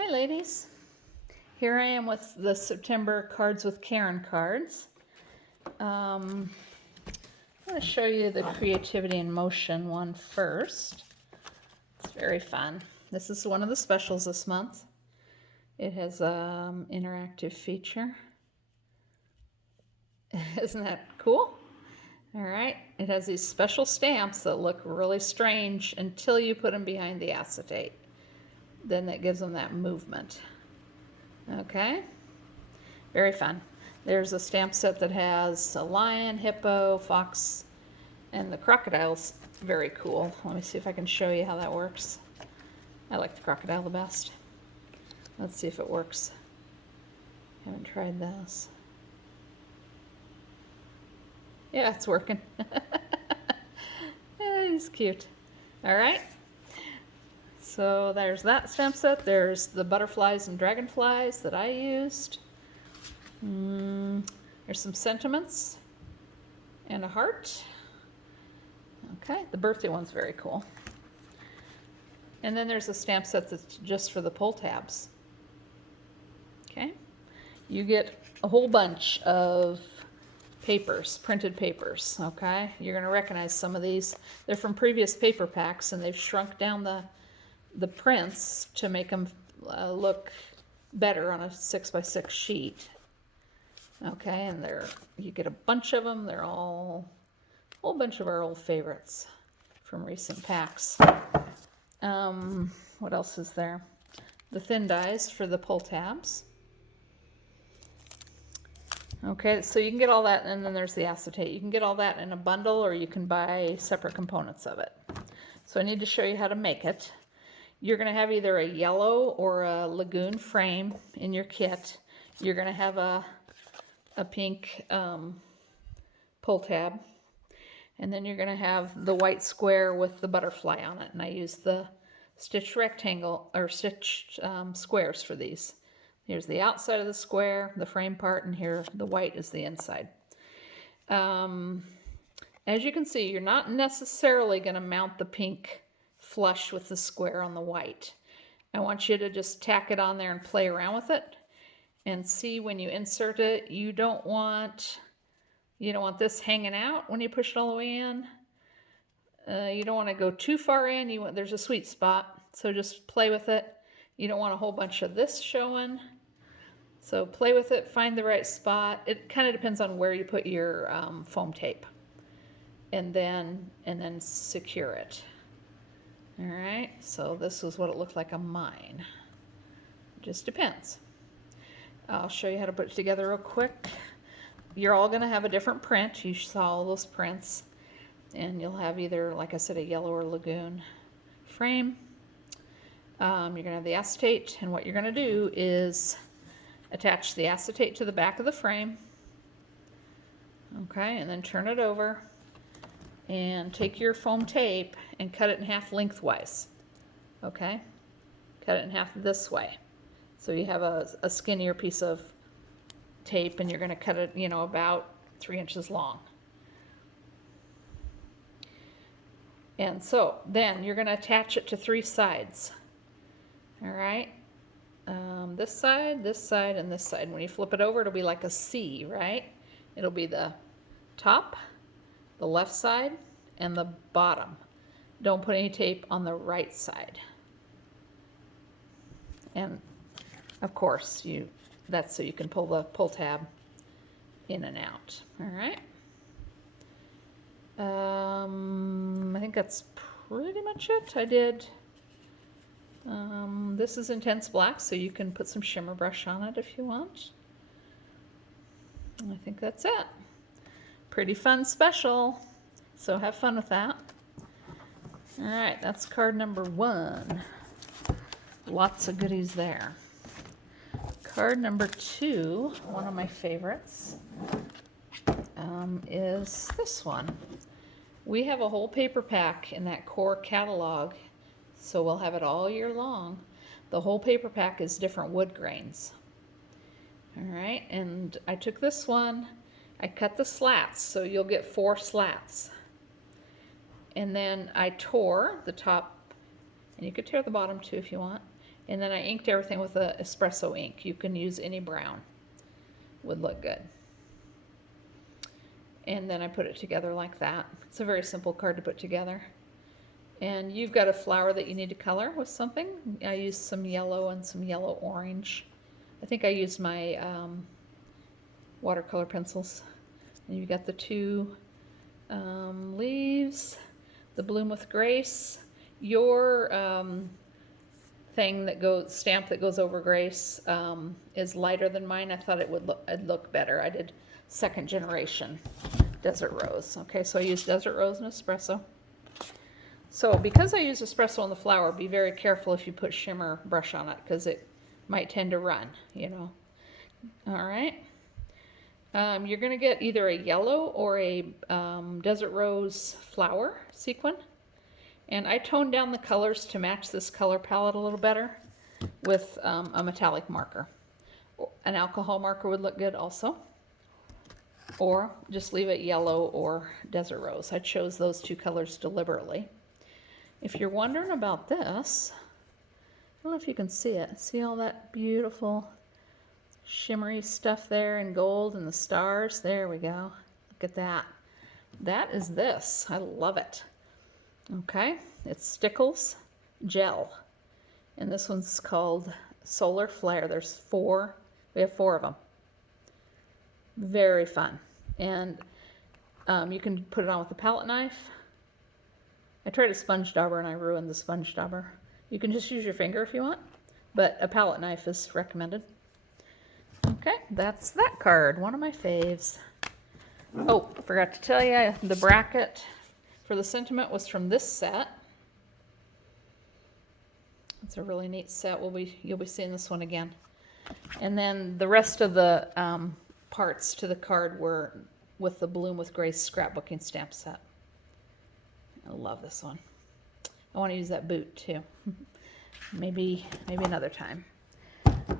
Hi ladies, here I am with the September Cards with Karen cards. I'm going to show you the Creativity in Motion one first. It's very fun. This is one of the specials this month. It has an interactive feature. Isn't that cool? All right, it has these special stamps that look really strange until you put them behind the acetate. Then that gives them that movement. Okay, very fun. There's a stamp set that has a lion, hippo, fox, and the crocodile's very cool. Let me see if I can show you how that works. I like the crocodile the best. Let's see if it works. Haven't tried this. Yeah, it's working. Yeah, he's cute. All right. So there's that stamp set. There's the butterflies and dragonflies that I used. There's some sentiments and a heart. Okay, the birthday one's very cool. And then there's a stamp set that's just for the pull tabs. Okay, you get a whole bunch of papers, printed papers. Okay, you're going to recognize some of these. They're from previous paper packs, and they've shrunk down the prints to make them look better on a 6x6 sheet. Okay, and you get a bunch of them. They're all a whole bunch of our old favorites from recent packs. What else is there? The thin dies for the pull tabs. Okay, so you can get all that, and then there's the acetate. You can get all that in a bundle, or you can buy separate components of it. So I need to show you how to make it. You're going to have either a yellow or a lagoon frame in your kit. You're going to have a pink pull tab, and then you're going to have the white square with the butterfly on it. And I use the stitched rectangle or stitched squares for these. Here's the outside of the square, the frame part, and here the white is the inside. As you can see, you're not necessarily going to mount the pink flush with the square on the white. I want you to just tack it on there and play around with it and see when you insert it. You don't want this hanging out when you push it all the way in. You don't want to go too far in. There's a sweet spot, so just play with it. You don't want a whole bunch of this showing. So play with it, find the right spot. It kind of depends on where you put your foam tape, and then secure it. All right, so this is what it looked like on mine. It just depends. I'll show you how to put it together real quick. You're all going to have a different print. You saw all those prints, and you'll have either, like I said, a yellow or lagoon frame. You're going to have the acetate, and what you're going to do is attach the acetate to the back of the frame. Okay, and then turn it over and take your foam tape and cut it in half lengthwise. Okay, cut it in half this way. So you have a skinnier piece of tape, and you're going to cut it, about 3 inches long. And so then you're going to attach it to 3 sides. All right, this side, and this side. When you flip it over, it'll be like a C, right? It'll be the top, the left side, and the bottom. Don't put any tape on the right side. And of course, that's so you can pull the pull tab in and out. All right. I think that's pretty much it. I did. This is intense black, so you can put some shimmer brush on it if you want. I think that's it. Pretty fun special. So have fun with that. All right, that's card number 1. Lots of goodies there. Card number 2, one of my favorites, is this one. We have a whole paper pack in that core catalog, so we'll have it all year long. The whole paper pack is different wood grains. All right, and I took this one, I cut the slats, so you'll get 4 slats. And then I tore the top, and you could tear the bottom too if you want, And then I inked everything with a espresso ink. You can use any brown, would look good. And then I put it together like that. It's a very simple card to put together. And you've got a flower that you need to color with something. I used some yellow and some yellow orange. I think I used my watercolor pencils. And you've got the two leaves, the Bloom with Grace. Your thing that goes, stamp that goes over Grace is lighter than mine. I thought it would look better. I did second generation Desert Rose. Okay, so I used Desert Rose and espresso. So because I use espresso on the flower, be very careful if you put shimmer brush on it, because it might tend to run, you know. All right. You're going to get either a yellow or a Desert Rose flower sequin. And I toned down the colors to match this color palette a little better with a metallic marker. An alcohol marker would look good also. Or just leave it yellow or Desert Rose. I chose those two colors deliberately. If you're wondering about this, I don't know if you can see it. See all that beautiful shimmery stuff there in gold and the stars? There we go. Look at that. That is this. I love it. Okay, it's Stickles Gel. And this one's called Solar Flare. There's four. We have four of them. Very fun. And you can put it on with a palette knife. I tried a sponge dauber and I ruined the sponge dauber. You can just use your finger if you want, but a palette knife is recommended. Okay, that's that card, one of my faves. Oh, forgot to tell you, the bracket for the sentiment was from this set. It's a really neat set. You'll be seeing this one again. And then the rest of the parts to the card were with the Bloom with Grace scrapbooking stamp set. I love this one. I want to use that boot too. maybe another time.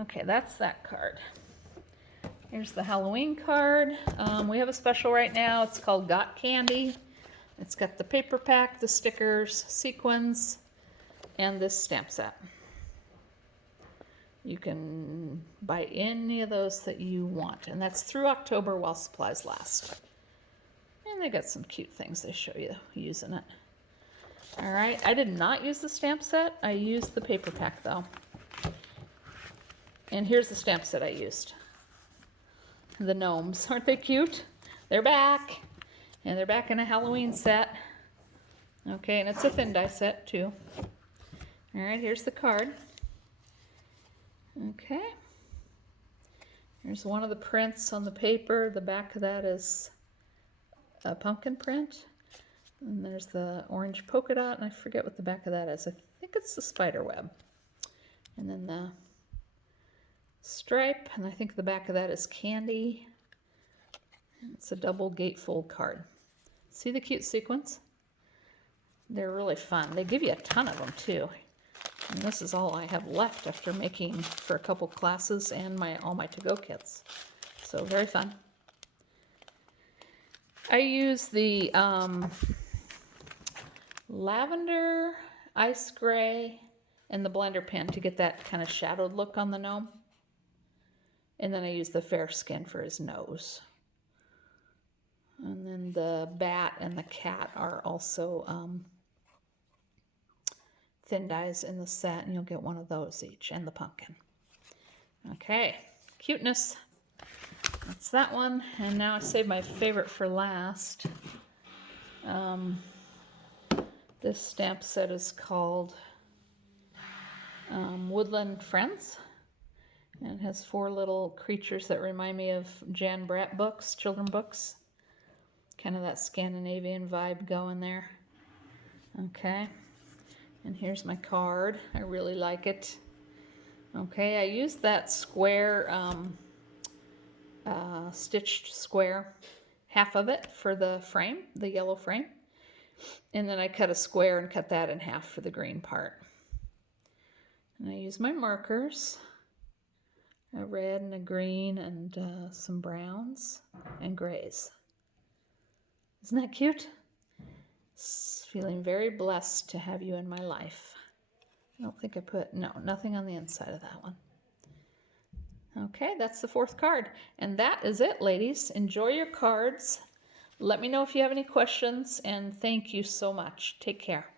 Okay, that's that card. Here's the Halloween card. We have a special right now. It's called Got Candy. It's got the paper pack, the stickers, sequins, and this stamp set. You can buy any of those that you want, and that's through October while supplies last. And they got some cute things they show you using it. All right, I did not use the stamp set. I used the paper pack though. And here's the stamp set I used. The gnomes, aren't they cute? They're back. And they're back in a Halloween set. Okay, and it's a thin die set too. All right, here's the card. Okay. Here's one of the prints on the paper. The back of that is a pumpkin print. And there's the orange polka dot, and I forget what the back of that is. I think it's the spider web. And then the stripe, and I think the back of that is candy. It's a double gatefold card. See the cute sequins? They're really fun. They give you a ton of them too. And this is all I have left after making for a couple classes and all my to-go kits. So very fun. I use the lavender, ice gray, and the blender pen to get that kind of shadowed look on the gnome. And then I use the fair skin for his nose. And then the bat and the cat are also thin dies in the set, and you'll get one of those each, and the pumpkin. Okay, cuteness. That's that one. And now I saved my favorite for last. This stamp set is called Woodland Friends. And it has four little creatures that remind me of Jan Brett books, children books. Kind of that Scandinavian vibe going there. Okay. And here's my card. I really like it. Okay, I used that square, stitched square, half of it for the frame, the yellow frame. And then I cut a square and cut that in half for the green part. And I use my markers, a red and a green and some browns and grays. Isn't that cute? Feeling very blessed to have you in my life. I don't think I put, no, nothing on the inside of that one. Okay, that's the fourth card. And that is it, ladies. Enjoy your cards. Let me know if you have any questions, and thank you so much. Take care.